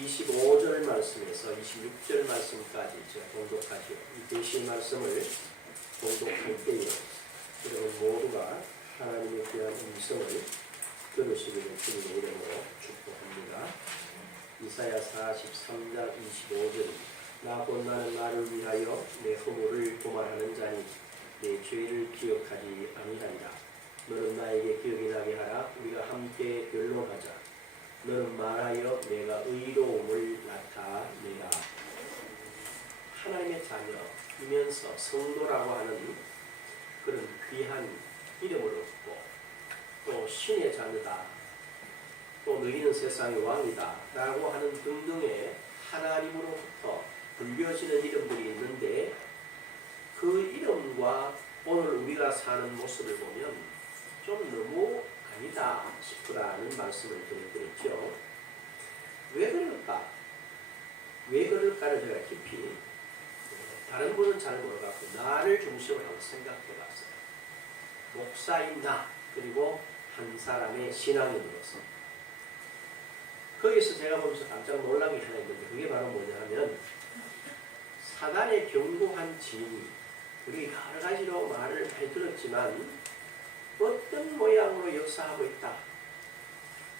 25절 말씀에서 26절 말씀까지 제가 봉독하죠. 이 계시의 말씀을 봉독할 때에 여러분 모두가 하나님의 귀한 음성을 들으시기를 주님의 이름으로 축복합니다. 이사야 43장 25절 나 곧 나는 나를 위하여 내 허물을 고발하는 자니 내 죄를 기억하지 아니하리라. 너는 나에게 기억이 나게 하라. 우리가 함께 변론하자. 너는 말하여 내가 의로움을 나타내라. 하나님의 자녀이면서 성도라고 하는 그런 귀한 이름을 얻고 또 신의 자녀다, 또 너희는 세상의 왕이다 라고 하는 등등의 하나님으로부터 불려지는 이름들이 있는데 그 이름과 오늘 우리가 사는 모습을 보면 좀 너무 아니다 싶으라는 말씀을 드렸죠. 왜 그럴까? 왜 그럴까를 제가 깊이 다른 분은 잘 모르겠고 나를 중심으로 한번 생각해 봤어요. 목사인 나 그리고 한 사람의 신앙인으로서 거기서 제가 보면서 깜짝 놀란 게 하나 있는데 그게 바로 뭐냐 하면 사단의 견고한 진이 우리 여러 가지로 말을 많이 들었지만 어떤 모양으로 역사하고 있다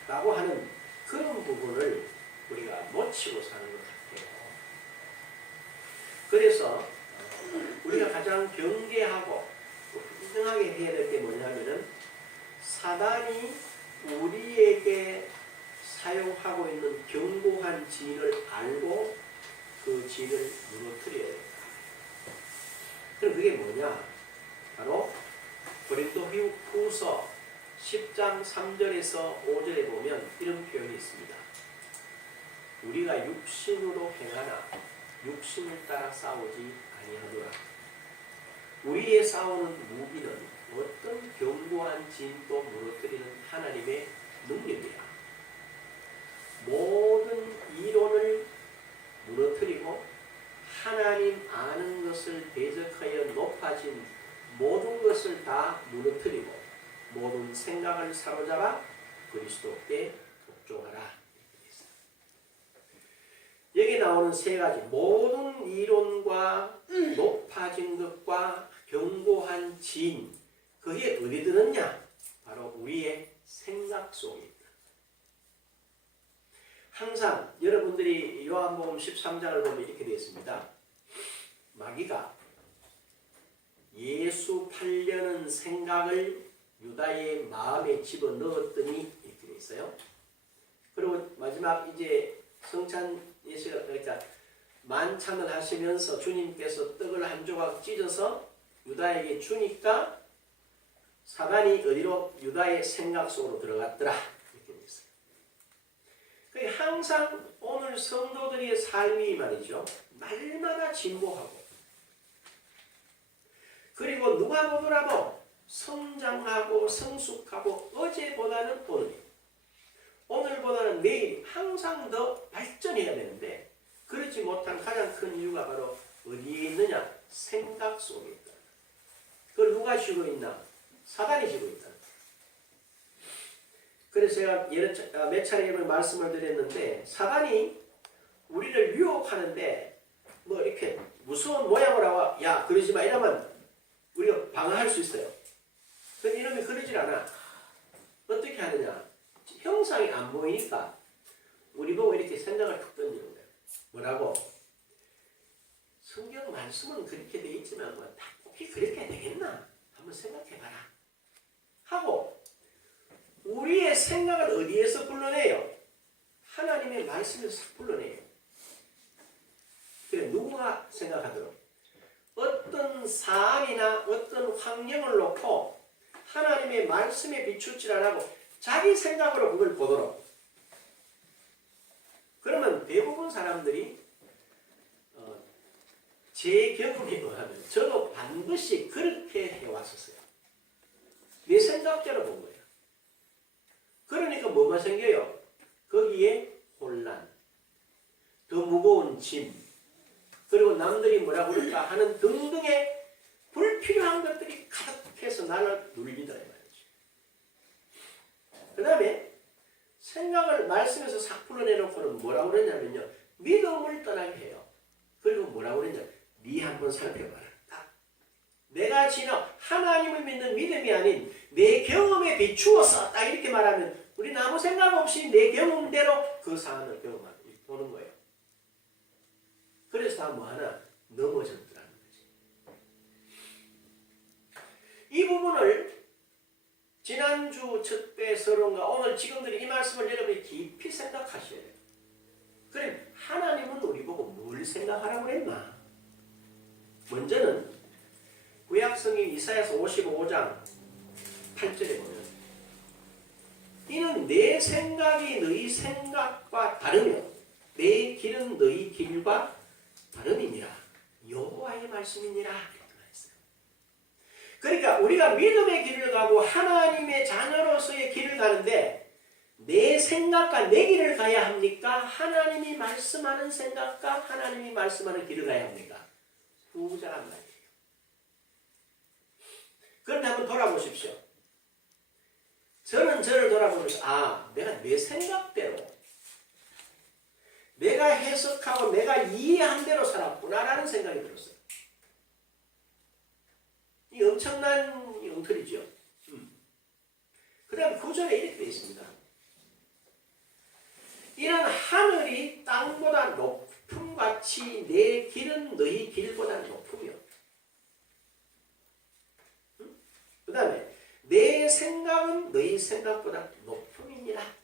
라고 하는 그런 부분을 우리가 놓치고 사는 것 같아요. 그래서 우리가 가장 경계하고 분명하게 해야 될 게 뭐냐 하면은 사단이 우리에게 사용하고 있는 견고한 진을 알고 그 진을 무너뜨려야 된다. 그럼 그게 뭐냐? 바로 고린도후서 10장 3절에서 5절에 보면 이런 표현이 있습니다. 우리가 육신으로 행하나 육신을 따라 싸우지 아니하노라. 우리의 싸우는 무기는 어떤 견고한 진도 무너뜨리는 하나님의 능력이야. 모든 이론을 무너뜨리고 하나님 아는 것을 대적하여 높아진 모든 것을 다 무너뜨리고 모든 생각을 사로잡아 그리스도께 복종하라. 여기 나오는 세 가지 모든 이론과 높아진 것과 견고한 진 그게 어디 들었냐? 바로 우리의 생각 속에 있다. 항상 여러분들이 요한복음 13장을 보면 이렇게 되어 있습니다. 마귀가 예수 팔려는 생각을 유다의 마음에 집어넣었더니 이렇게 되어 있어요. 그리고 마지막 이제 성찬 예수가 그러니까 만찬을 하시면서 주님께서 떡을 한 조각 찢어서 유다에게 주니까 사단이 어디로 유다의 생각 속으로 들어갔더라 이렇게 되어 있어요. 그러니까 항상 오늘 성도들의 삶이 말이죠. 날마다 진보하고 그리고 누가 보더라도 성장하고 성숙하고 어제보다는 오늘보다는 내일 항상 더 발전해야 되는데 그렇지 못한 가장 큰 이유가 바로 어디에 있느냐? 생각 속에 있다. 그걸 누가 쥐고 있나? 사단이 쥐고 있다. 그래서 제가 몇 차례 말씀을 드렸는데 사단이 우리를 유혹하는데 뭐 이렇게 무서운 모양으로 나와 야 그러지 마 이러면 우리가 방어할 수 있어요. 그런데 이놈이 그러질 않아. 어떻게 하느냐? 형상이 안 보이니까 우리 보고 이렇게 생각을 툭 던지는 거예요. 뭐라고? 성경 말씀은 그렇게 돼 있지만 뭐 다 꼭히 그렇게 되겠나? 한번 생각해봐라. 하고 우리의 생각을 어디에서 불러내요? 하나님의 말씀에서 싹 불러내요. 그래 누구가 생각하도록 어떤 사안이나 어떤 환경을 놓고 하나님의 말씀에 비추질 안 하고 자기 생각으로 그걸 보도록 그러면 대부분 사람들이 제 경험에 의하면 저도 반드시 그렇게 해왔었어요. 내 생각대로 본 거예요. 그러니까 뭐가 생겨요? 거기에 혼란, 더 무거운 짐, 그리고 남들이 뭐라 그럴까 하는 등등의 불필요한 것들이 가득해서 나를 눌리더라 말이죠. 그 다음에 생각을 말씀에서 싹 풀어내놓고는 뭐라고 그러냐면요. 믿음을 떠나게 해요. 그리고 뭐라고 그러냐. 네 한번 살펴봐라. 딱. 내가 지금 하나님을 믿는 믿음이 아닌 내 경험에 비추어서 딱 이렇게 말하면 우리는 아무 생각 없이 내 경험대로 그 사안을 보는 거예요. 그래서 다 뭐하나 넘어졌더라는 거지. 이 부분을 지난주 첫배 서론과 오늘 지금들이 이 말씀을 여러분이 깊이 생각하셔야 돼요. 그래 하나님은 우리 보고 뭘 생각하라고 그랬나? 먼저는 구약성경 이사야서 55장 8절에 보면 이는 내 생각이 너희 생각과 다르며 내 길은 너희 길과 다름이니라. 여호와의 말씀이니라. 이렇게 말했어요. 그러니까 우리가 믿음의 길을 가고 하나님의 자녀로서의 길을 가는데 내 생각과 내 길을 가야 합니까? 하나님이 말씀하는 생각과 하나님이 말씀하는 길을 가야 합니까? 후자란 말이에요. 그런데 한번 돌아보십시오. 저를 돌아보면서 내가 내 생각대로 내가 해석하고 내가 이해한 대로 살았구나라는 생각이 들었어요. 이 엄청난 엉터리죠. 그 다음 구절에 이렇게 되어 있습니다. 이는 하늘이 땅보다 높음같이 내 길은 너희 길보다 높으며 그 다음에 내 생각은 너희 생각보다 높음이니라.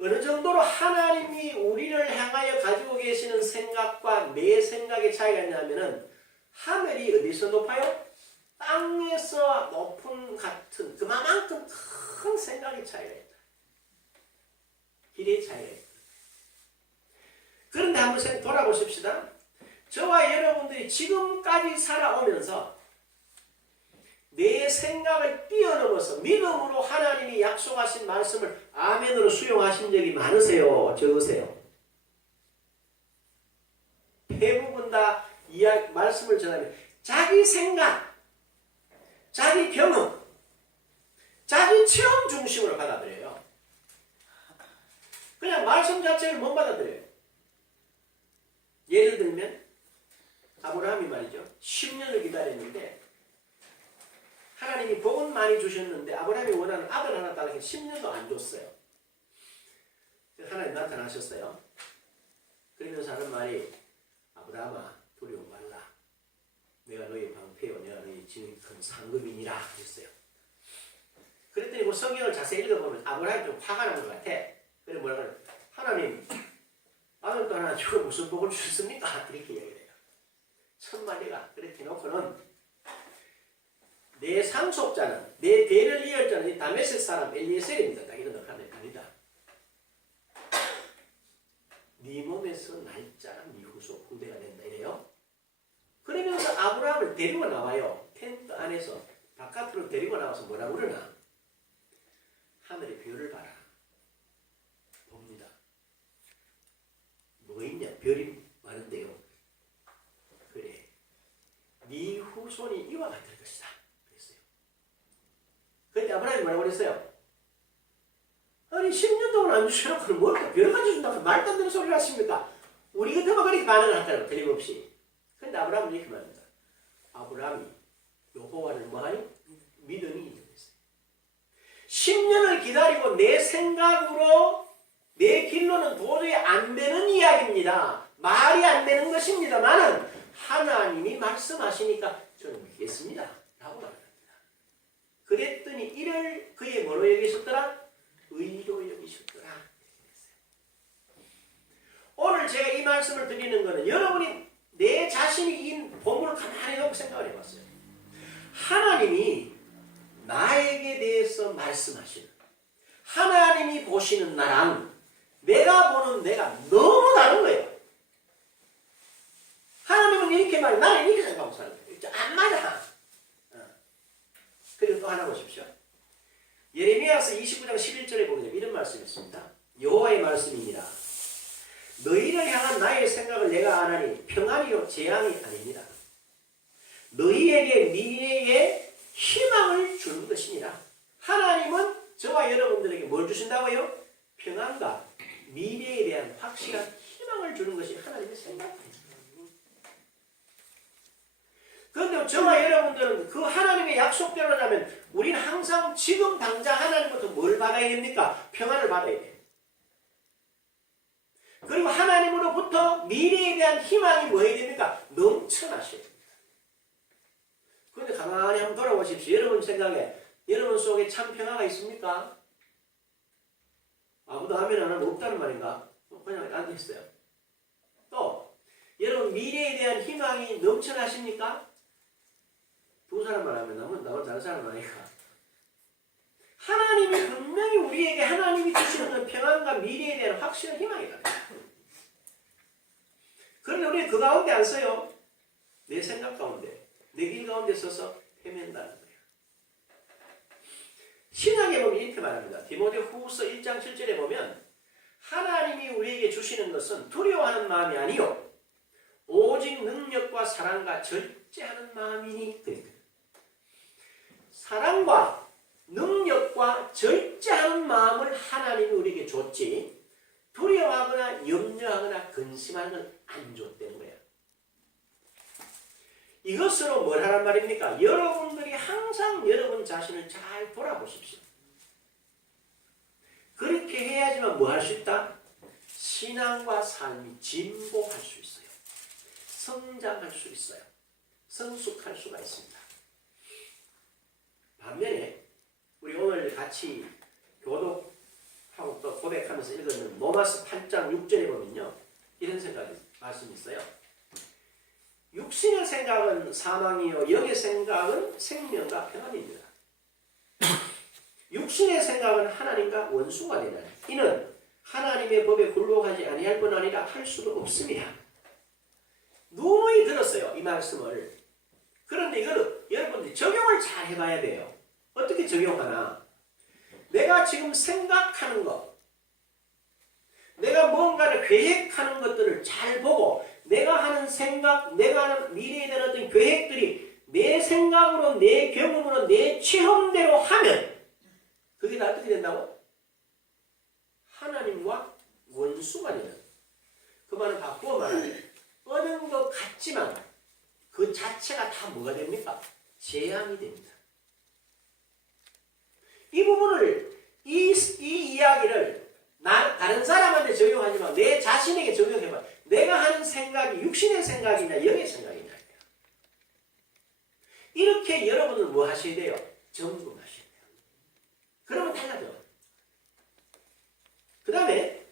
어느 정도로 하나님이 우리를 향하여 가지고 계시는 생각과 내 생각의 차이가 있냐면은 하늘이 어디서 높아요? 땅에서 높은 같은 그만큼 큰 생각의 차이가 있다. 길의 차이가 있다. 그런데 한번 돌아보십시다. 저와 여러분들이 지금까지 살아오면서 내 생각을 뛰어넘어서 믿음으로 하나님이 약속하신 말씀을 아멘으로 수용하신 적이 많으세요? 적으세요? 대부분 다 말씀을 전하면 자기 생각, 자기 경험, 자기 체험 중심으로 받아들여요. 그냥 말씀 자체를 못 받아들여요. 예를 들면 아브라함이 말이죠. 10년을 기다렸는데 하나님이 복은 많이 주셨는데 아브라함이 원하는 아들 하나 달라고 10년도 안 줬어요. 하나님 나타나셨어요. 그러면서 하는 말이 아브라함아 두려워 말라. 내가 너희 방패요. 내가 너희 지는 큰 상급이니라 했어요. 그랬더니 그 성경을 자세히 읽어보면 아브라함이 좀 화가 난 것 같아. 그래 뭐라 그래. 하나님 아들도 하나 주고 무슨 복을 주셨습니까? 이렇게 얘기를 해요. 천만에가 그렇게 놓고는 내 상속자는 내 대를 이을 자는 이 다메섹 사람 엘리에셀입니다. 딱 이런 거 아니다. 네 몸에서 날짜가 네 후대가 된다 이래요. 그러면서 아브라함을 데리고 나와요. 텐트 안에서 바깥으로 데리고 나와서 뭐라고 그러나? 하늘의 별을 봐라. 봅니다. 뭐 있냐? 별이 많은데요. 그래. 네 후손이 이와 같을 것이다. 그런데 아브라함이 뭐라고 그랬어요? 아니 10년 동안 안 주셔놓고 뭘 별까지 준다고 말도 안 되는 소리를 하십니까? 우리 같으면 그렇게 반응을 하더라고 틀림없이. 그런데 아브라함은 이렇게 말합니다. 아브라함이 여호와를 뭐하니? 믿음이 있는 거였어요. 10년을 기다리고 내 생각으로 내 길로는 도저히 안 되는 이야기입니다. 말이 안 되는 것입니다만은 하나님이 말씀하시니까 저는 믿겠습니다. 라고 말합니다. 그랬더니 이를 그의 뭐로 여기셨더라? 의로 여기셨더라. 오늘 제가 이 말씀을 드리는 것은 여러분이 내 자신이 이 본문을 가만히 놓고 생각을 해봤어요. 하나님이 나에게 대해서 말씀하시는 하나님이 보시는 나랑 내가 보는 내가 너무 다른 거예요. 하나님은 이렇게 말해 나는 이렇게 생각하고 사는 거예요. 안 맞아. 그리고 또 하나 보십시오. 예레미야서 29장 11절에 보면 이런 말씀이 있습니다. 여호와의 말씀이니라. 너희를 향한 나의 생각을 내가 아나니 평안이요 재앙이 아니니라. 너희에게 미래에 희망을 주는 것이니라. 하나님은 저와 여러분들에게 뭘 주신다고요? 평안과 미래에 대한 확실한 희망을 주는 것이 하나님의 생각입니다. 그런데 저와 여러분들은 그 하나님의 약속대로라면 우리는 항상 지금 당장 하나님부터 뭘 받아야 됩니까? 평안을 받아야 돼요. 그리고 하나님으로부터 미래에 대한 희망이 뭐해야 됩니까? 넘쳐나셔야 됩니다. 그런데 가만히 한번 돌아보십시오. 여러분 생각에 여러분 속에 참 평화가 있습니까? 아무도 하면 안 하면 없다는 말인가? 그냥 앉아있어요. 또 여러분 미래에 대한 희망이 넘쳐나십니까? 두 사람만 하면 나머지 다른 사람은 아니까. 하나님이 분명히 우리에게 하나님이 주시는 평안과 미래에 대한 확실한 희망이다. 그런데 우리는 그 가운데 안 서요. 내 생각 가운데, 내 길 가운데 서서 헤맨다는 거예요. 신약에 보면 이렇게 말합니다. 디모데후서 1장 7절에 보면 하나님이 우리에게 주시는 것은 두려워하는 마음이 아니요 오직 능력과 사랑과 절제하는 마음이니 그러니까 사랑과 능력과 절제하는 마음을 하나님이 우리에게 줬지 두려워하거나 염려하거나 근심하는 건 안 줬다는 거야. 이것으로 뭘 하란 말입니까? 여러분들이 항상 여러분 자신을 잘 돌아보십시오. 그렇게 해야지만 뭐 할 수 있다? 신앙과 삶이 진보할 수 있어요. 성장할 수 있어요. 성숙할 수가 있습니다. 반면에 우리 오늘 같이 교독하고 또 고백하면서 읽었는 로마서 8장 6절에 보면요. 이런 말씀이 있어요. 육신의 생각은 사망이요 영의 생각은 생명과 평안입니다. 육신의 생각은 하나님과 원수가 되나니 이는 하나님의 법에 굴복하지 아니할 뿐 아니라 할 수도 없습니다. 누누이 들었어요. 이 말씀을. 그런데 이걸 여러분들이 적용을 잘 해봐야 돼요. 어떻게 적용하나? 내가 지금 생각하는 것 내가 뭔가를 계획하는 것들을 잘 보고 내가 하는 생각, 내가 하는 미래에 대한 어떤 계획들이 내 생각으로, 내 경험으로, 내 체험대로 하면 그게 다 어떻게 된다고? 하나님과 원수가 되는. 그 말은 바꾸어 말하면 얻은 것 같지만 그 자체가 다 뭐가 됩니까? 재앙이 됩니다. 이 부분을, 이 이야기를 다른 사람한테 적용하지만 내 자신에게 적용해봐. 내가 하는 생각이 육신의 생각이냐 영의 생각이냐. 이렇게 여러분은 뭐 하셔야 돼요? 점검하셔야 돼요. 그러면 달라져. 그 다음에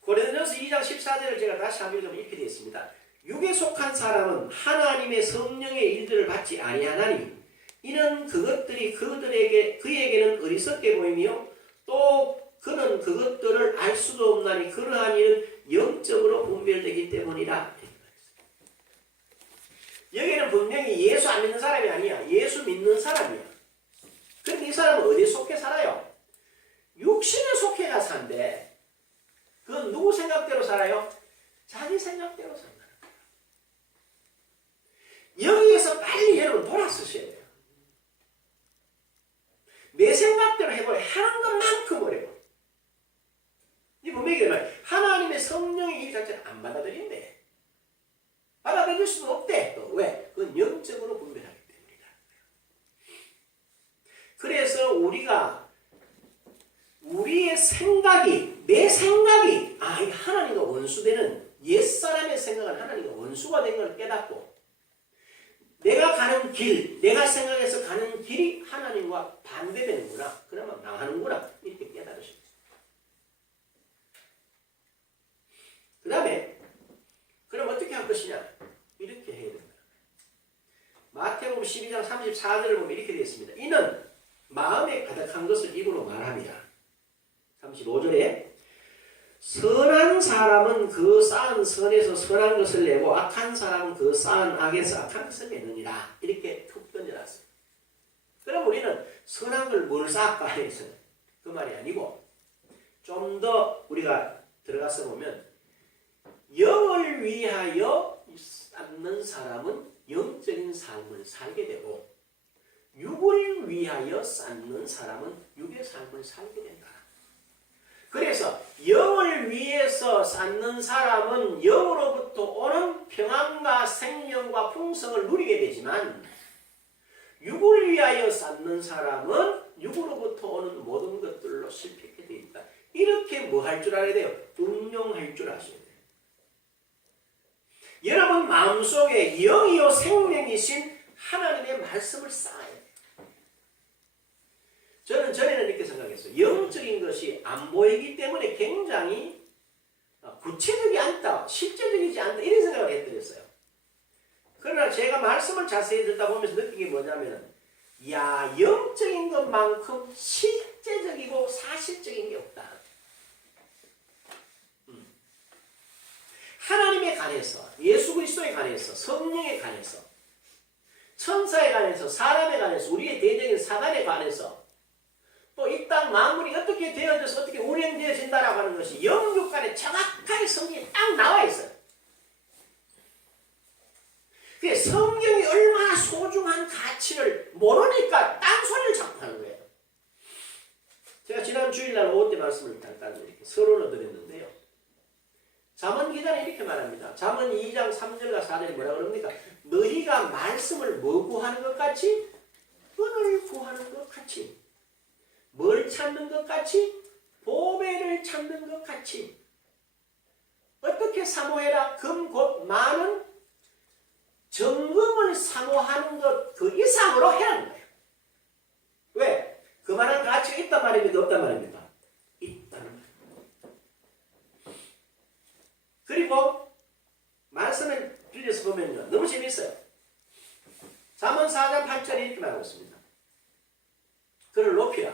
고린도전서 2장 14절을 제가 다시 한번 읽으면 이렇게 되어 있습니다. 육에 속한 사람은 하나님의 성령의 일들을 받지 아니하나니 이는 그것들이 그에게는 어리석게 보이며 또 그는 그것들을 알 수도 없나니 그러한 일은 영적으로 분별되기 때문이라. 여기는 분명히 예수 안 믿는 사람이 아니야. 예수 믿는 사람이야. 그런데 이 사람은 어디에 속해 살아요? 육신에 속해가 산대. 그건 누구 생각대로 살아요? 자기 생각대로 산다. 여기에서 빨리 여러분 돌아서셔야 돼요. 내 생각대로 해버려. 하는 것만큼 어려워. 이 분명히 하나님의 성령의 일 자체를 안 받아들인대. 받아들일 수도 없대. 또 왜? 그건 영적으로 분별하기 때문이다. 그래서 우리가 우리의 생각이 내 생각이 이 하나님과 원수되는 옛사람의 생각은 하나님과 원수가 된 걸 깨닫고 내가 가는 길, 내가 생각해서 가는 길이 하나님과 반대되는구나. 그러면 망하는구나. 이렇게 깨달으십니다. 그 다음에 그럼 어떻게 할 것이냐? 이렇게 해야 됩니다. 마태복음 12장 34절을 보면 이렇게 되어 있습니다. 이는 마음에 가득한 것을 입으로 말합니다. 35절에 선한 사람은 그 쌓은 선에서 선한 것을 내고 악한 사람은 그 쌓은 악에서 악한 것을 내느니라. 이렇게 툭 던져놨어요. 그럼 우리는 선한 걸 뭘 쌓을까 해서 그 말이 아니고 좀 더 우리가 들어가서 보면 영을 위하여 쌓는 사람은 영적인 삶을 살게 되고 육을 위하여 쌓는 사람은 육의 삶을 살게 된다. 그래서 위해서 쌓는 사람은 영으로부터 오는 평안과 생명과 풍성을 누리게 되지만 육을 위하여 쌓는 사람은 육으로부터 오는 모든 것들로 실패하게 되어 있다. 이렇게 뭐 할 줄 알아야 돼요? 응용할 줄 아셔야 돼요. 여러분 마음속에 영이요 생명이신 하나님의 말씀을 쌓아야 돼요. 저는 전에는 이렇게 생각했어요. 영적인 것이 안 보이기 때문에 굉장히 구체적이지 않다, 실제적이지 않다 이런 생각을 했더랬어요. 그러나 제가 말씀을 자세히 듣다 보면서 느낀 게 뭐냐면 영적인 것만큼 실제적이고 사실적인 게 없다. 하나님에 관해서, 예수 그리스도에 관해서, 성령에 관해서, 천사에 관해서, 사람에 관해서, 우리의 대적인 사단에 관해서 또 이 땅 만물이 어떻게 되어져서 어떻게 운행되어진다라고 하는 것이 영육간에 정확하게 성경에 딱 나와 있어요. 그게 성경이 얼마나 소중한 가치를 모르니까 딴소리를 자꾸 하는 거예요. 제가 지난 주일날 오후 때 말씀을 잠깐 이렇게 서론을 드렸는데요. 잠언 기자는 이렇게 말합니다. 잠언 2장 3절과 4절에 뭐라 그럽니까? 너희가 말씀을 뭐 구하는 것 같이? 은을 구하는 것 같이. 뭘 찾는 것 같이? 보배를 찾는 것 같이. 어떻게 사모해라? 금 곧 많은 정금을 사모하는 것 그 이상으로 해라는 거예요. 왜? 그만한 가치가 있단 말입니까? 없단 말입니까? 있다는 말입니다. 그리고 말씀을 빌려서 보면요. 너무 재밌어요. 잠언 4장 8절에 이렇게 말하고 있습니다. 그를 높이라.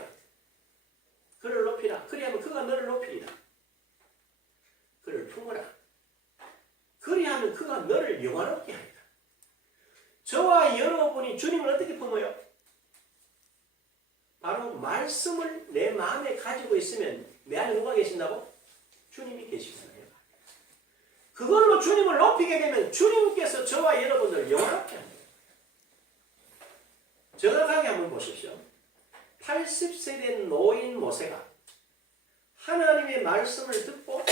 그를 높이라. 그리하면 그가 너를 높이리라. 그를 품으라. 그리하면 그가 너를 영화롭게 하리라. 저와 여러분이 주님을 어떻게 품어요? 바로 말씀을 내 마음에 가지고 있으면 내 안에 누가 계신다고? 주님이 계시잖아요. 그걸로 주님을 높이게 되면 주님께서 저와 여러분을 영화롭게 합니다. 정확하게 한번 보십시오. 80세 된 노인 모세가 하나님의 말씀을 듣고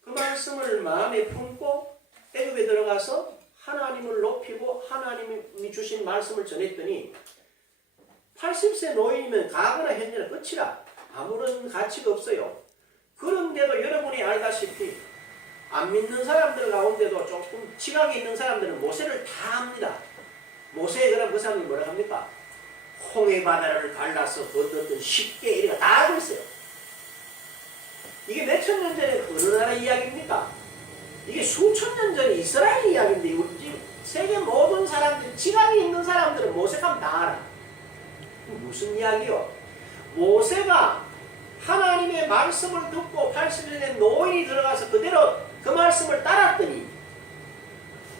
그 말씀을 마음에 품고 애굽에 들어가서 하나님을 높이고 하나님이 주신 말씀을 전했더니 80세 노인이면 가거나 현재는 끝이라 아무런 가치가 없어요. 그런데도 여러분이 알다시피 안 믿는 사람들 가운데도 조금 지각이 있는 사람들은 모세를 다 합니다. 모세에 그럼 그 사람이 뭐라 합니까? 홍해 바다를 갈라서 건넜던 쉽게 이래가 다 알고 있어요. 이게 몇천 년 전에 어느 나라 이야기입니까? 이게 수천 년 전에 이스라엘 이야기인데 지금 세계 모든 사람들, 지각이 있는 사람들은 모세가 다 알아. 무슨 이야기요? 모세가 하나님의 말씀을 듣고 80년 된 노인이 들어가서 그대로 그 말씀을 따랐더니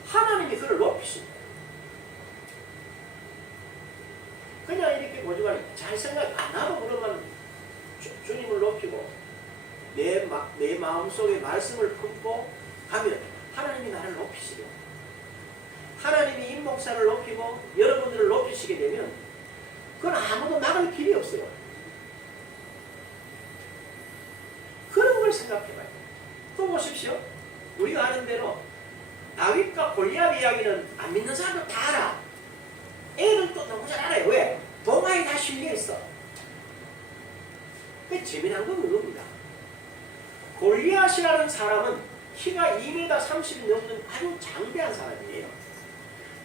하나님이 그를 높이십니다. 그냥 이렇게 보지만 잘 생각 안 하고 그러면 주님을 높이고 내 마음속에 말씀을 품고 가면 하나님이 나를 높이시려. 하나님이 임 목사를 높이고 여러분들을 높이시게 되면 그건 아무도 막을 길이 없어요. 그런 걸 생각해봐요. 또 보십시오. 우리가 아는 대로 다윗과 골리앗 이야기는 안 믿는 사람도 다 알아. 애들도 너무 잘 알아요. 왜? 동화에 다 실려있어. 그 재미난 건 그겁니다. 골리앗이라는 사람은 키가 2m 30이 넘는 아주 장대한 사람이에요.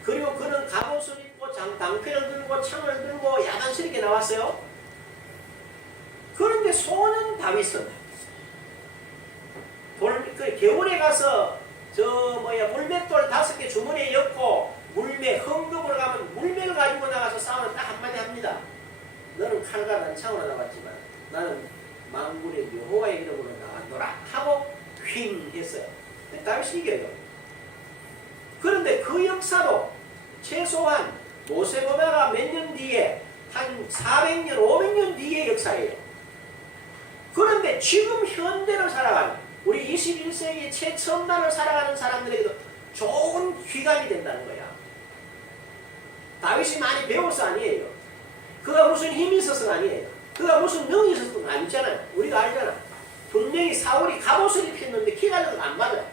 그리고 그는 갑옷을 입고 당패를 들고 창을 들고 야단스럽게 나왔어요. 그런데 소년 다윗은 겨울에 가서 물맷돌 5개 주머니에 엮고 물매 흥금으로 가면 물매를 가지고 나가서 싸우는 딱 한마디 합니다. 너는 칼과 난창으로 나왔지만 나는 만군의 여호와의 이름으로 나왔노라 하고 휭 했어요. 다윗이 이겨요. 그런데 그 역사도 최소한 모세보다가 몇 년 뒤에 한 400년, 500년 뒤의 역사예요. 그런데 지금 현대를 살아가는 우리 21세기 최첨단을 살아가는 사람들에게도 좋은 귀감이 된다는 거야. 다윗이 많이 배워서 아니에요. 그가 무슨 힘이 있어서가 아니에요. 그가 무슨 능이 있어서가 아니잖아요. 우리가 알잖아. 분명히 사울이 갑옷을 입혔는데 키가 좀 안 맞아요.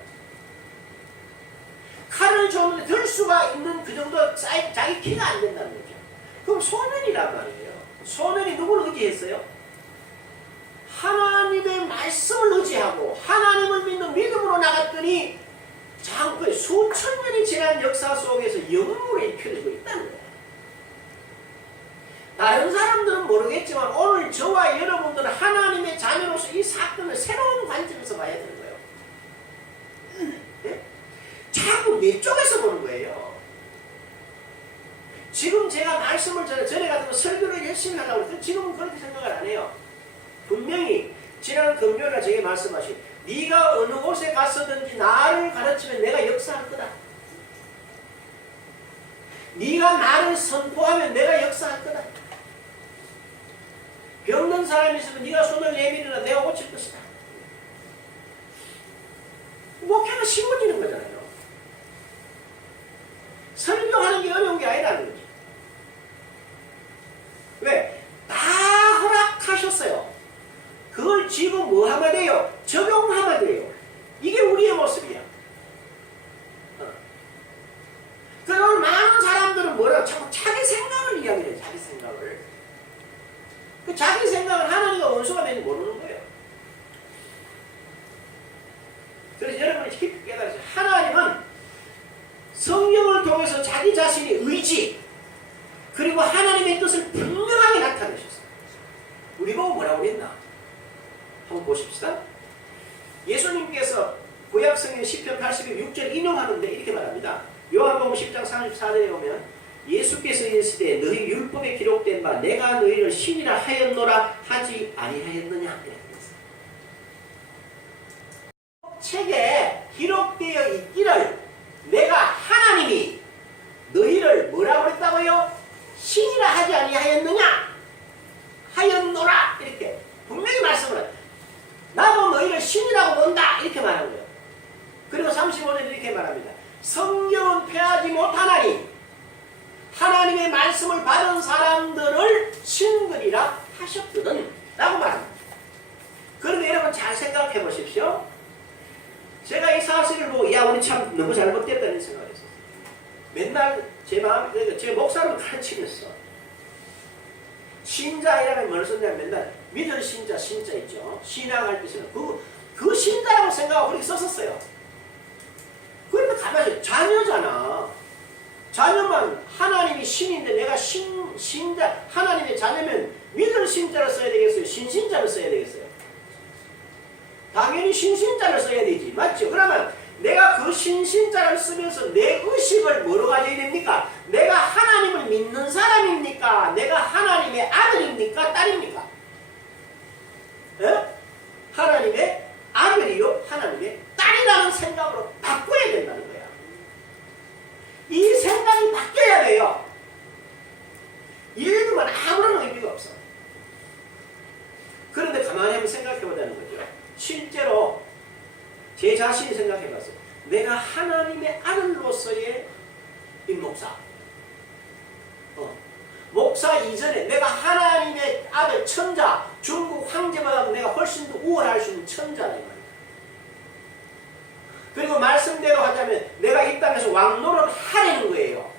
칼을 줬는데 들 수가 있는 그 정도 자기 키가 안 된다는 거죠. 그럼 소년이란 말이에요. 소년이 누구를 의지했어요? 하나님의 말씀을 의지하고 하나님을 믿는 믿음으로 나갔더니 장구에 수천 년이 지난 역사 속에서 영웅으로 펴지고 있다는 거예요. 다른 사람들은 모르겠지만 오늘 저와 여러분들은 하나님의 자녀로서 이 사건을 새로운 관점에서 봐야 되는 거예요. 네? 자꾸 내 쪽에서 보는 거예요. 지금 제가 말씀을 전에 같은 설교를 열심히 하자고 해서 지금은 그렇게 생각을 안 해요. 분명히 지난 금요일에 제게 말씀하신 네가 어느 곳에 갔었든지 나를 가르치면 내가 역사할 거다. 네가 나를 선포하면 내가 역사할 거다. 병든 사람이 있으면 네가 손을 내밀으라 내가 고칠 것이다. 목회가 쉬워지는 거잖아요. 설교하는 게 어려운 게 아니라는 거죠. 왜? 다 허락하셨어요. 그걸 지금 뭐 하면 돼요? 적용하면 돼요. 이게 우리의 모습이야. 그러면 많은 사람들은 뭐라고 자꾸 자기 생각을 이야기해요. 자기 생각을. 그 자기 생각은 하나님과 원수가 되는지 모르는 거예요. 그래서 여러분이 깊이 깨달으세요. 하나님은 성령을 통해서 자기 자신의 의지 그리고 하나님의 뜻을 분명하게 나타내셨어요. 우리 보고 뭐라고 했나? 한번 보십시다. 예수님께서 구약성경 시편 80편 6절 인용하는데 이렇게 말합니다. 요한복음 10장 34절에 보면 예수께서 이르시되 너희 율법에 기록된 바 내가 너희를 신이라 하였노라 하지 아니하였느냐 이렇게 했어요. 책에 기록되어 있기를 내가 하나님이 너희를 뭐라고 했다고요? 신이라 하지 아니하였느냐? 하였노라 이렇게 분명히 말씀을 해요. 나도 너희를 신이라고 본다 이렇게 말하는 거예요. 그리고 35절에 이렇게 말합니다. 성경은 폐하지 못하나니 하나님의 말씀을 받은 사람들을 신들이라 하셨거든 라고 말합니다. 그런데 여러분 잘 생각해 보십시오. 제가 이 사실을 보고 야 우리 참 너무 잘못됐다는 생각을 했어요. 맨날 제 마음에 제 목사를 가르치면서 신자이라면 뭘 썼냐면 맨날 믿을 신자 신자 있죠. 신앙할 때는 그 신자라고 생각하고 그렇게 썼었어요. 그런데 가만히 자녀잖아. 자녀만 하나님이 신인데 내가 신자 하나님의 자녀면 믿을 신자를 써야 되겠어요? 신신자를 써야 되겠어요? 당연히 신신자를 써야 되지. 맞죠? 그러면 내가 그 신신자를 쓰면서 내 의식을 뭐로 가져야 됩니까? 내가 하나님을 믿는 사람입니까? 내가 하나님의 아들입니까? 딸입니까? 에? 하나님의 아들이요? 하나님의 딸이라는 생각으로 바꿔야 된다는 거야. 이 생각이 바뀌어야 돼요. 읽으면 아무런 의미가 없어. 그런데 가만히 한번 생각해 보자는 거죠. 실제로 제 자신이 생각해봤어요. 내가 하나님의 아들로서의 이 목사. 목사 이전에 내가 하나님의 아들 천자, 중국 황제보다 내가 훨씬 더 우월할 수 있는 천자다 이 말이야. 그리고 말씀대로 하자면 내가 이 땅에서 왕노릇 하려는 거예요.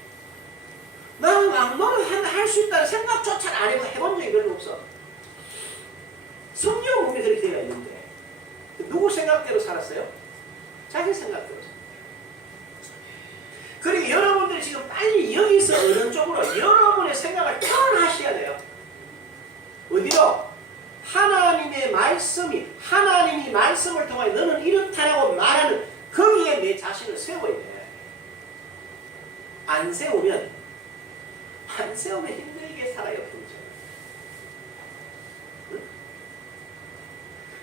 나는 왕노릇 할 수 있다는 생각조차 안 해본 적이 별로 없어. 성경 보면 그렇게 되어 있는데 누구 생각대로 살았어요? 자기 생각대로. 그리고 여러분들이 지금 빨리 여기서 어느 쪽으로 여러분의 생각을 표현하셔야 돼요. 어디로? 하나님의 말씀이 하나님이 말씀을 통해 너는 이렇다라고 말하는 거기에 내 자신을 세워야 돼. 안 세우면 힘들게 살아요. 응?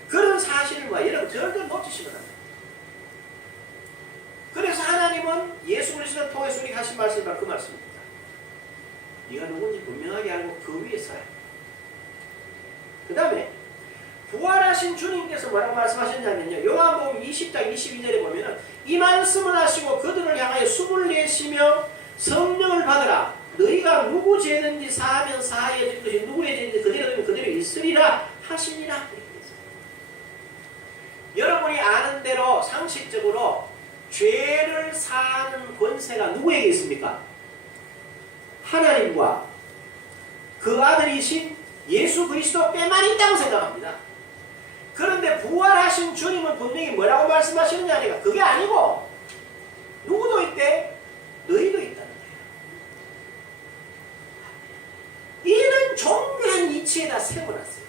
그런 사실을 여러분 절대 놓치시면 안 돼요. 그래서 하나님은 예수 그리스도를 통해서 우리가 하신 말씀이 바로 그 말씀입니다. 네가 누군지 분명하게 알고 그 위에 서야. 그 다음에 부활하신 주님께서 뭐라고 말씀하셨냐면요. 요한복음 20장 22절에 보면은 이 말씀을 하시고 그들을 향하여 숨을 내쉬며 성령을 받으라. 너희가 누구 죄든지 사하면 사하여질 것이 누구의 죄든지 그대로 되면 그대로 있으리라 하시니라. 여러분이 아는 대로 상식적으로 죄를 사하는 권세가 누구에게 있습니까? 하나님과 그 아들이신 예수 그리스도께만 있다고 생각합니다. 그런데 부활하신 주님은 분명히 뭐라고 말씀하시느냐? 그게 아니고 누구도 있대? 너희도 있다는 거예요. 이런 정교한 이치에다 세워놨어요.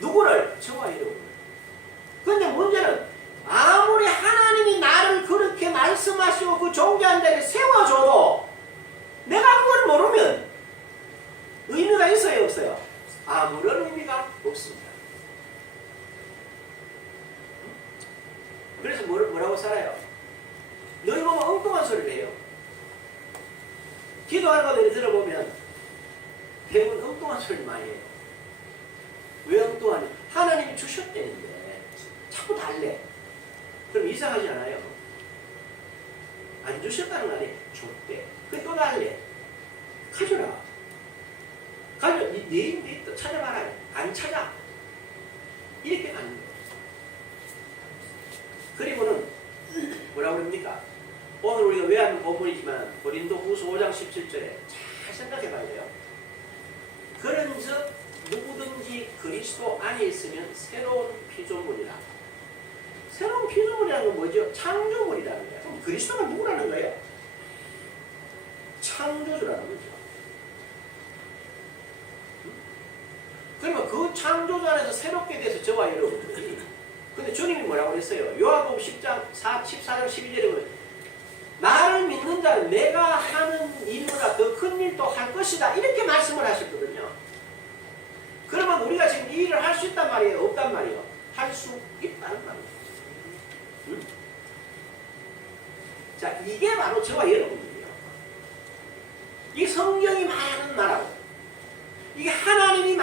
누구를? 저와 여러분을. 그런데 문제는 아무리 하나님이 나를 그렇게 말씀하시고 그 존귀한 자리에 세워줘도 내가 그걸 모르면 의미가 있어요, 없어요? 아무런 의미가 없습니다. 그래서 뭐라고 살아요? 너희 보면 엉뚱한 소리를 해요. 기도하는 것들을 들어보면 대부분 엉뚱한 소리를 많이 해요. 왜 엉뚱하냐? 하나님이 주셨다는데 자꾸 달래. 그럼 이상하지 않아요? 안 주셨다는 거 아니에요? 줬대. 그게 또 달래. 가져라. 가져. 네 힘이 있다. 찾아봐라. 안 찾아. 이렇게 가는 거예요. 그리고는 뭐라고 그럽니까? 오늘 우리가 외우는 본문이지만 고린도후서 5장 17절에 잘 생각해 봐야 돼요. 그런즉 누구든지 그리스도 안에 있으면 새로운 피조물이라. 새로운 피조물이라는 건 뭐죠? 창조물이라는 거예요. 그럼 그리스도가 누구라는 거예요? 창조주라는 거죠. 그러면 그 창조주 안에서 새롭게 돼서 저와 여러분들이, 근데 주님이 뭐라고 그랬어요? 요한복음 14장 12절에 보면 나를 믿는 자는 내가 하는 일보다 더 큰 일도 할 것이다, 이렇게 말씀을 하셨거든요. 그러면 우리가 지금 이 일을 할 수 있단 말이에요? 없단 말이에요? 할 수 있다는 말이에요. 응? 자, 이게 바로 저와 여러분들이에요. 이 성경이 말하는 나라고, 이게 하나님이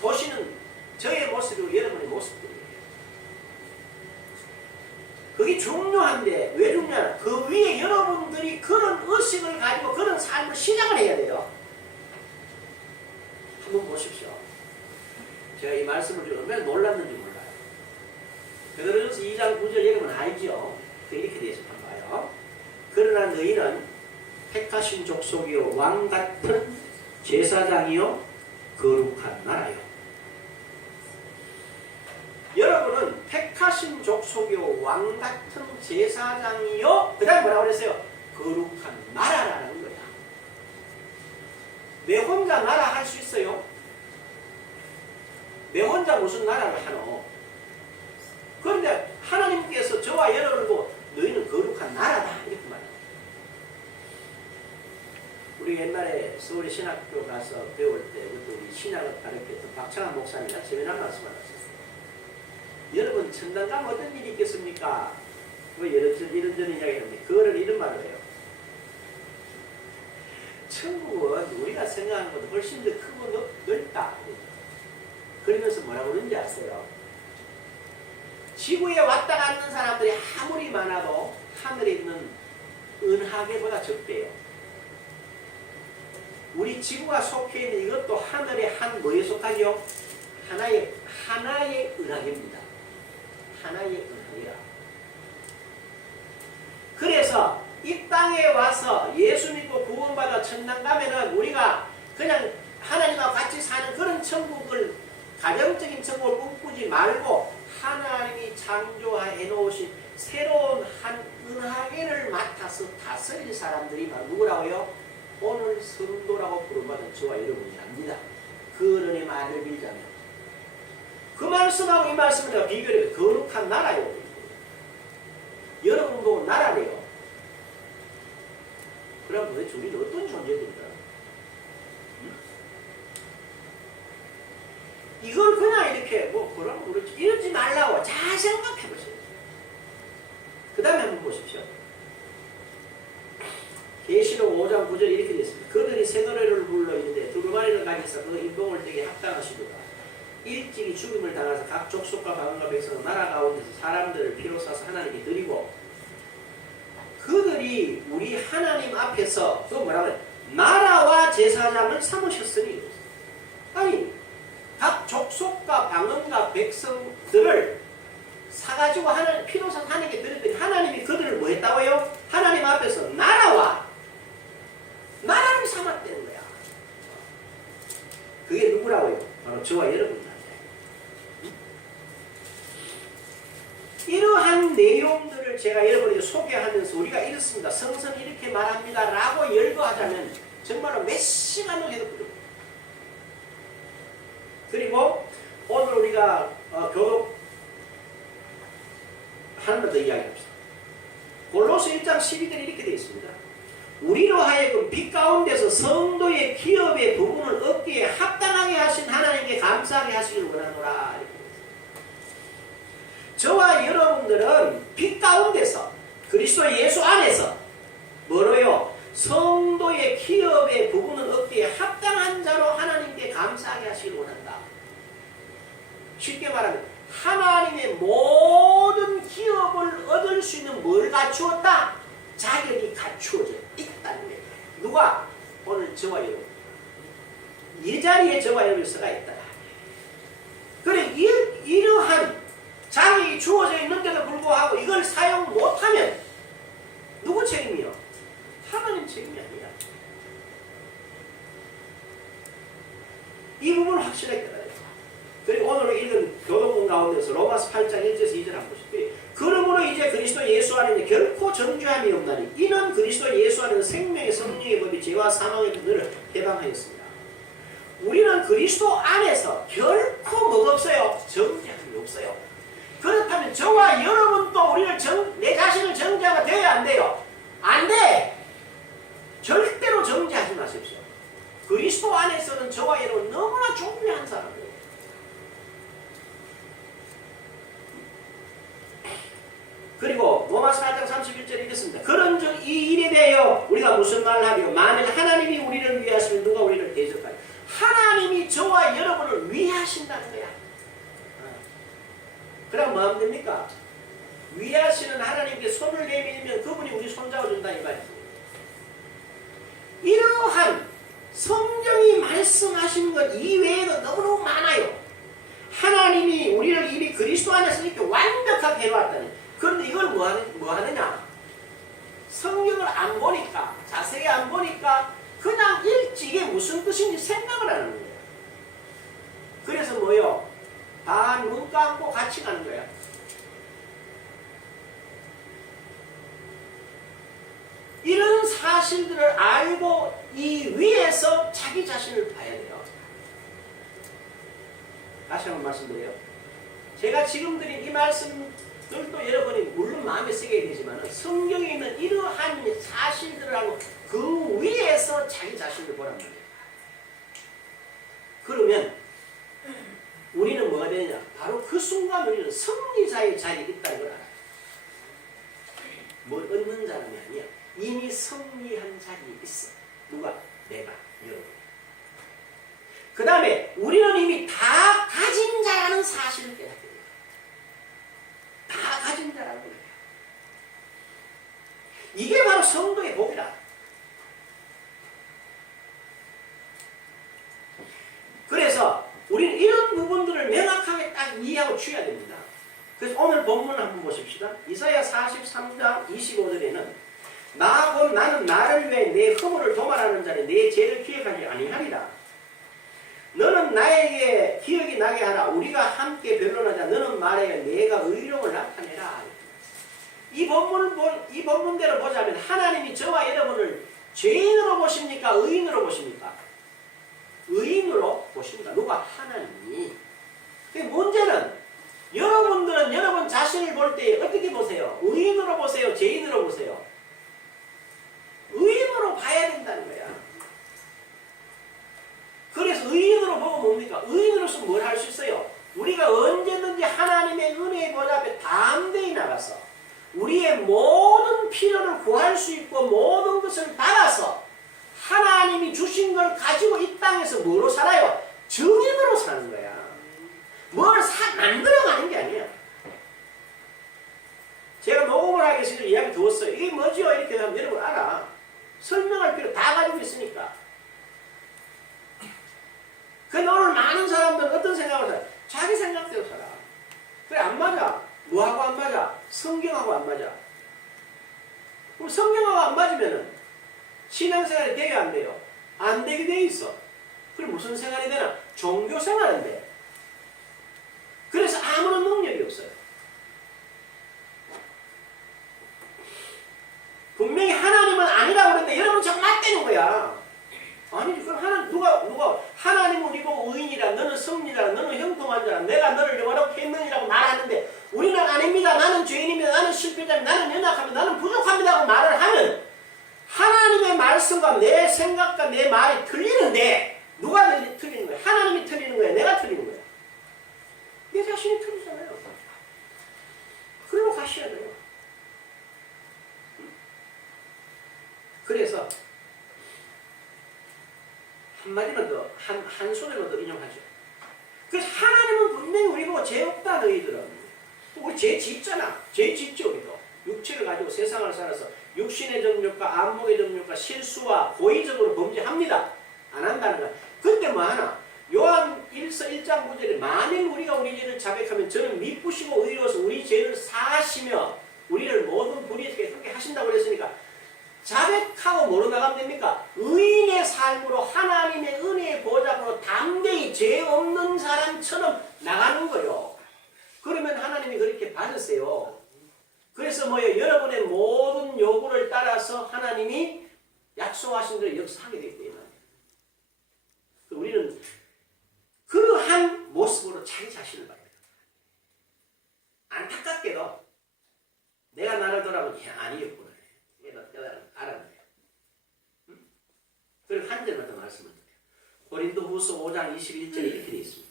보시는 저의 모습이고 여러분의 모습들이에요. 그게 중요한데, 왜 중요하냐? 그 위에 여러분들이 그런 의식을 가지고 그런 삶을 시작을 해야 돼요. 한번 보십시오. 제가 이 말씀을 좀 얼마나 놀랐는지 몰라요. 베드로전서 2장 9절 여러분 알죠? 이렇게 되어 있어요. 한번 봐요. 그러나 너희는 택하신 족속이요 왕같은 제사장이요 거룩한 나라요. 여러분은 택하신 족속이요 왕같은 제사장이요, 그 다음에 뭐라고 그랬어요? 거룩한 나라라는 거야. 내 혼자 나라 할 수 있어요? 내 혼자 무슨 나라를 하노? 그런데 하나님께서 저와 여러분을 보고 너희는 거룩한 나라다, 이렇게 말합니다. 우리 옛날에 서울의 신학교 가서 배울 때 그것도 우리 신학을 가르쳤던 박창환 목사님이 재미난 말씀을 하셨어요. 여러분 천당 가면 어떤 일이 있겠습니까? 왜 이런저런 이야기 합니까? 그거를 이런 말을 해요. 천국은 우리가 생각하는 것보다 훨씬 더 크고 넓다. 그러면서 뭐라고 그러는지 아세요? 지구에 왔다 갔는 사람들이 아무리 많아도 하늘에 있는 은하계보다 적대요. 우리 지구가 속해 있는 이것도 하늘의 한 뭐에 속하죠? 하나의 은하계입니다. 하나의 은하계라. 그래서 이 땅에 와서 예수 믿고 구원받아 천당 가면은 우리가 그냥 하나님과 같이 사는 그런 천국을, 가정적인 천국을 꿈꾸지 말고 하나님이 창조해 놓으신 새로운 한 은하계를 맡아서 다스릴 사람들이 바로 누구라고요? 오늘 성도라고 부름받은 저와 여러분이랍니다. 그 은혜의 말을 빌자면 그 말씀하고 이 말씀을 내가 비교해요. 거룩한 나라요. 여러분 보고 나라래요. 그럼 도대체 우리는 어떤 존재들인가? 이걸 그냥 이렇게 그러면 그렇지 이러지 말라고 잘 생각해 보세요. 그 다음에 한번 보십시오. 계시록 5장 9절 이렇게 되어 있습니다. 그들이 새 노래를 불러 이르되 두루마리를 가지사 그 인봉을 떼게 합당하시도다. 일찍이 죽임을 당해서 각 족속과 방언과 백성 나라 가운데서 사람들을 피로 싸서 하나님께 드리고, 그들이 우리 하나님 앞에서 그 뭐라고 해요? 나라와 제사장을 삼으셨으니, 아니 각 족속과 방언과 백성들을 가지고 하나님 피로선 하나님께 드렸더니 하나님이 그들을 뭐 했다고요? 하나님 앞에서 나라를 삼았다는 거야. 그게 누구라고요? 바로 저와 여러분들. 이러한 내용들을 제가 여러분에게 소개하면서 우리가 이렇습니다. 성서는 이렇게 말합니다. 라고 열거하자면 정말로 몇 시간을 해도 부족합니다. 그리고 오늘 우리가 교독 하나만 더 이야기합시다. 골로새 1장 12절에 이렇게 되어 있습니다. 우리로 하여금 빛 가운데서 성도의 기업의 부분을 얻기에 합당하게 하신 하나님께 감사하게 하시길 원하노라. 저와 여러분들은 빛 가운데서 그리스도 예수 안에서 뭐로요? 성도의 기업의 부분을 얻기에 합당한 자로 하나님께 감사하게 하시길 원한다. 쉽게 말하면 하나님의 모든 기업을 얻을 수 있는 뭘 갖추었다? 자격이 갖추어져 있다는 거예요. 누가? 오늘 저와 여러분. 이 자리에 저와 여러분이 서가 있다. 그래 이러한 자격이 주어져 있는데도 불구하고 이걸 사용 못하면 누구 책임이요? 하나님 책임이 아니야. 이 부분을 확실하게 깨달아야 돼. 그리고 오늘 읽은 교독본 가운데서 로마서 8장 1절에서 2절 한번 보십시오. 그러므로 이제 그리스도 예수 안에 결코 정죄함이 없나니 이는 그리스도 예수 안에는 생명의 성령의 법이 죄와 사망의 그들을 해방하였습니다. 우리는 그리스도 안에서 결코 뭐가 없어요? 정죄함이 없어요. 그렇다면 저와 여러분도 우리를 내 자신을 정죄가 돼야 안 돼요? 안 돼! 절대로 정죄하지 마십시오. 그리스도 안에서는 저와 여러분 너무나 중요한 사람이에요. 그리고 로마서 8장 31절에 이렇습니다. 그런즉 이 일에 대하여 우리가 무슨 말을 하리요? 만일 하나님이 우리를 위하시면 누가 우리를 대적하리? 하나님이 저와 여러분을 위하신다는 거야. 그럼 뭐 하면 됩니까? 위하시는 하나님께 손을 내밀면 그분이 우리 손잡아준다 이 말이죠. 이러한 성경이 말씀하시는 것 이외에도 너무너무 많아요. 하나님이 우리를 이미 그리스도 안에서 이렇게 완벽하게 해놓았다니. 그런데 이걸 뭐 하느냐? 성경을 안 보니까, 자세히 안 보니까 그냥 읽지 이게 무슨 뜻인지 생각을 안 하는 거예요. 그래서 뭐요? 다 눈 감고 같이 가는 거야. 이런 사실들을 알고 이 위에서 자기 자신을 봐야 돼요. 다시 한번 말씀드려요. 제가 지금 드린 이 말씀들도 여러분이 물론 마음에 새겨야 되지만 성경에 있는 이러한 사실들을 알고 그 위에서 자기 자신을 보란 말이에요. 그러면 우리는 뭐가 되느냐? 바로 그 순간 우리는 승리자의 자리에 있다는 걸 알아요. 뭘 얻는 사람이 아니야. 이미 승리한 자리에 있어. 누가? 내가, 여러분. 그 다음에 우리는 이미 다 가진 자라는 사실을 깨닫게 돼요. 다 가진 자라는 거예요. 이게 바로 성도의 복이다. 그래서 우리는 이런 부분들을 명확하게 딱 이해하고 취해야 됩니다. 그래서 오늘 본문을 한번 보십시다. 이사야 43장 25절에는 나는 나를 위해 내 허물을 도말하는 자니 내 죄를 기억하지 아니하리라. 너는 나에게 기억이 나게 하라. 우리가 함께 변론하자. 너는 말해 내가 의로움을 나타내라. 이 본문대로 보자면 하나님이 저와 여러분을 죄인으로 보십니까? 의인으로 보십니까? 의인으로 보십니다. 누가? 하나님이. 문제는 여러분들은 여러분 자신을 볼 때 어떻게 보세요? 의인으로 보세요? 죄인으로 보세요? 의인으로 봐야 된다는 거야. 그래서 의인으로 보면 뭡니까? 의인으로서 뭘 할 수 있어요? 우리가 언제든지 하나님의 은혜의 보좌 앞에 담대히 나가서 우리의 모든 필요를 구할 수 있고 모든 것을 받아서 하나님이 주신 걸 가지고 이 땅에서 뭐로 살아요? 증인으로 사는 거야. 뭘 만들어가는 게 아니야. 제가 녹음을 하기 위해서 이야기 두었어요. 이게 뭐지요? 이렇게 하면 여러분 알아. 설명할 필요 다 가지고 있으니까. 근데 오늘 많은 사람들은 어떤 생각을 살아? 자기 생각대로 살아. 그래 안 맞아. 뭐하고 안 맞아? 성경하고 안 맞아. 그럼 성경하고 안 맞으면은 신앙생활이 돼야 안 돼요? 안 되게 돼 있어. 그럼 무슨 생활이 되나? 종교 생활인데. 그래서 아무런 능력이 없어요. 분명히 하나님은 아니라고 그랬는데 여러분 자꾸 맞대는 거야. 아니 그럼 누가 하나님은 우리 보고 의인이라 너는 성리라 너는 형통한 자라 내가 너를 영화롭게 했느니라고 말하는데 우리는 아닙니다. 나는 죄인입니다. 나는 실패자입니다. 나는 연약합니다. 나는 부족합니다고 말을 하면 하나님의 말씀과 내 생각과 내 말이 틀리는데 누가 틀리는 거야? 하나님이 틀리는 거야? 내가 틀리는 거야? 내 자신이 틀리잖아요. 그걸로 가셔야 돼요. 그래서 한마디만 더, 한 소절만 더 인용하죠. 그래서 하나님은 분명히 우리 보고 죄 없다 너희들은. 우리 죄 짓잖아. 죄 짓죠 우리도. 육체를 가지고 세상을 살아서 육신의 정욕과 안목의 정욕과 실수와 고의적으로 범죄합니다. 안 한다는 거야. 근데 뭐 하나? 요한 1서 1장 9절에 만일 우리가 우리 죄를 자백하면 저는 미쁘시고 의로워서 우리 죄를 사하시며 우리를 모든 불의에서 깨끗게 하신다고 그랬으니까 자백하고 뭐로 나가면 됩니까? 의인의 삶으로 하나님의 은혜의 보좌로 담대히 죄 없는 사람처럼 나가는 거요. 그러면 하나님이 그렇게 받으세요. 그래서 뭐예요? 여러분의 모든 요구를 따라서 하나님이 약속하신 대로 역사하게 되기 때문에 우리는 그러한 모습으로 자기 자신을 봐야 돼요. 안타깝게도 내가 나를 돌아보면 아니었구나. 알았네요. 그리고 한 절만 더 말씀을 드려요. 고린도후서 5장 21절에 이렇게 되어 있습니다.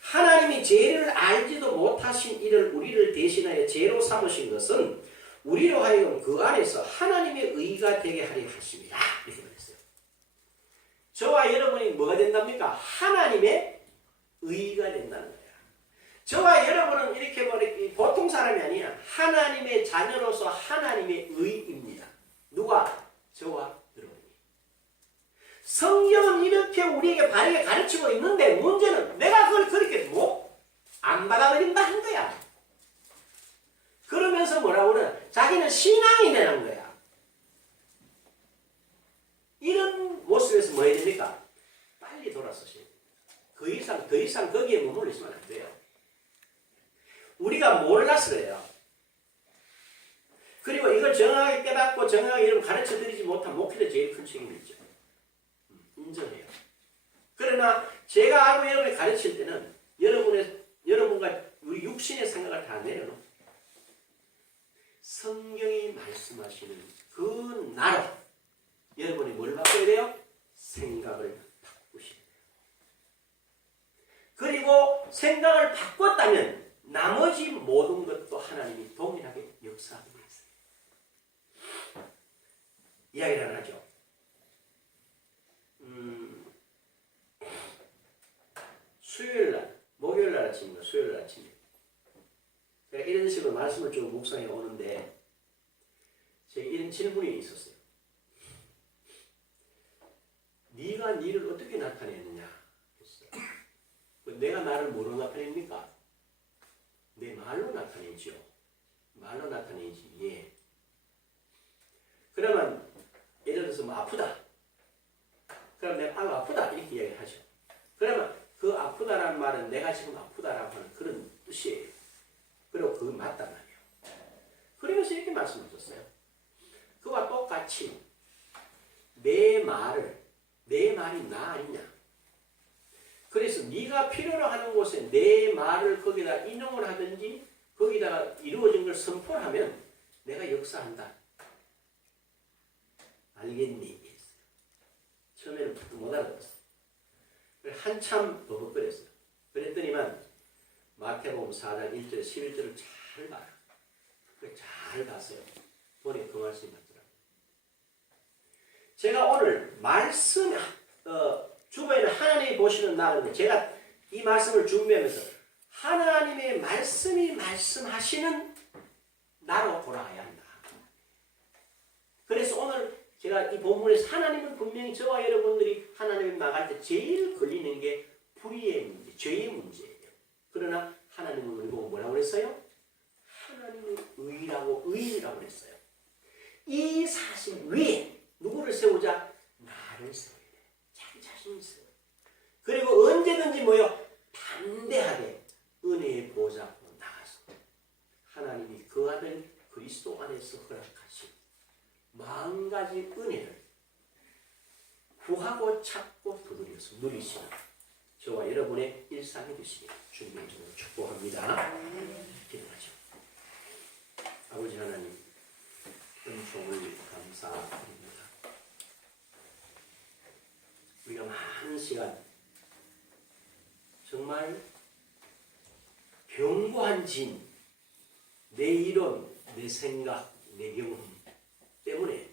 하나님이 죄를 알지도 못하신 이를 우리를 대신하여 죄로 삼으신 것은 우리로 하여금 그 안에서 하나님의 의가 되게 하려 하십니다. 이렇게 말했어요. 저와 여러분이 뭐가 된답니까? 하나님의 의가 된다는 거예요. 저와 여러분은 이렇게 뭐 보통 사람이 아니야. 하나님의 자녀로서 하나님의 의입니다. 누가? 저와 여러분이. 성경은 이렇게 우리에게 바르게 가르치고 있는데 문제는 내가 그걸 그렇게 안 받아들인다 한 거야. 그러면서 뭐라고 그래? 자기는 신앙이라는 거야. 이런 모습에서 뭐 해야 됩니까? 빨리 돌아서셔야 돼요. 더 이상 거기에 머물러 있으면 안 돼요. 우리가 몰라서 그래요. 그리고 이걸 정확하게 깨닫고 정확하게 이런 가르쳐드리지 못한 목회자 제일 큰 책임이 있죠. 인정해요. 그러나 제가 알고 여러분이 가르칠 때는 여러분과 우리 육신의 생각을 다 내려놓고 성경이 말씀하시는 그 나로 여러분이 뭘 바꿔야 돼요? 생각을 바꾸셔야 돼요. 그리고 생각을 바꿨다면 나머지 모든 것도 하나님이 동일하게 역사하게 되어 있어요. 이야기를 하나 하죠. 수요일날, 목요일날 아침인가 수요일날 아침에 제가 이런 식으로 말씀을 좀 묵상해 오는데 제가 이런 질문이 있었어요. 네가 니를 어떻게 나타내느냐 했어요. 내가 나를 뭐로 나타냅니까? 내 말로 나타내죠. 말로 나타내지. 예. 그러면 예를 들어서 뭐 아프다. 그럼 내가 아프다 이렇게 이야기를 하죠. 그러면 그 아프다라는 말은 내가 지금 아프다라고 하는 그런 뜻이에요. 그리고 그거 맞단 말이에요. 그러면서 이렇게 말씀하셨어요. 그와 똑같이 내 말이 나 아니냐. 그래서 네가 필요로 하는 곳에 내 말을 거기다 인용을 하든지 거기다가 이루어진 걸 선포를 하면 내가 역사한다. 알겠니? 처음에는 못 알아들었어. 한참 버벅거렸어요. 그랬더니만 마태복음 4장 1절 11절을 잘 봐요. 잘 봤어요. 보니 그 말씀이 맞더라고요. 제가 오늘 말씀 주변에 하나님이 보시는 나는데 제가 이 말씀을 준비하면서 하나님의 말씀이 말씀하시는 나로 돌아가야 한다. 그래서 오늘 제가 이 본문에서 하나님은 분명히 저와 여러분들이 하나님을 나갈 때 제일 걸리는 게 불의의 문제, 죄의 문제예요. 그러나 하나님은 우리 보고 뭐라고 그랬어요? 하나님의 의라고 의인이라고 그랬어요. 이 사실 위에 누구를 세우자? 나를 세워야 돼. 자기 자신을 세워. 그리고 언제든지 뭐요? 담대하게 은혜의 보좌 앞으로 나가서 하나님이 그 아들 그리스도 안에서 허락하신 마음 가지 은혜를 구하고 찾고 두드려서 누리시는 저와 여러분의 일상이 되시길 주님의 이름으로 축복합니다. 기도하죠. 아버지 하나님, 은총을 감사드립니다. 우리가 많은 시간 정말 견고한 진, 내 이론, 내 생각, 내 경험 때문에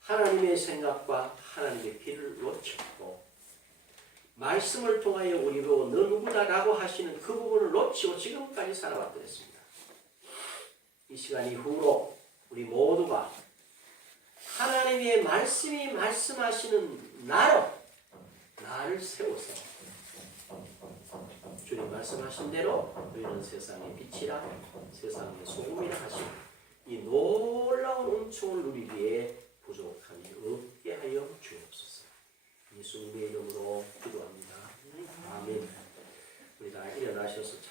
하나님의 생각과 하나님의 길을 놓쳤고 말씀을 통하여 우리로 너 누구다라고 하시는 그 부분을 놓치고 지금까지 살아왔더랬습니다. 이 시간 이후로 우리 모두가 하나님의 말씀이 말씀하시는 나를 세워서 주님 말씀하신 대로 너희는 세상의 빛이라 세상의 소금이라 하시고 이 놀라운 은총을 누리기에 부족함이 없게 하여 주옵소서. 예수님의 이름으로 기도합니다. 아멘. 우리 다 일어나셔서 참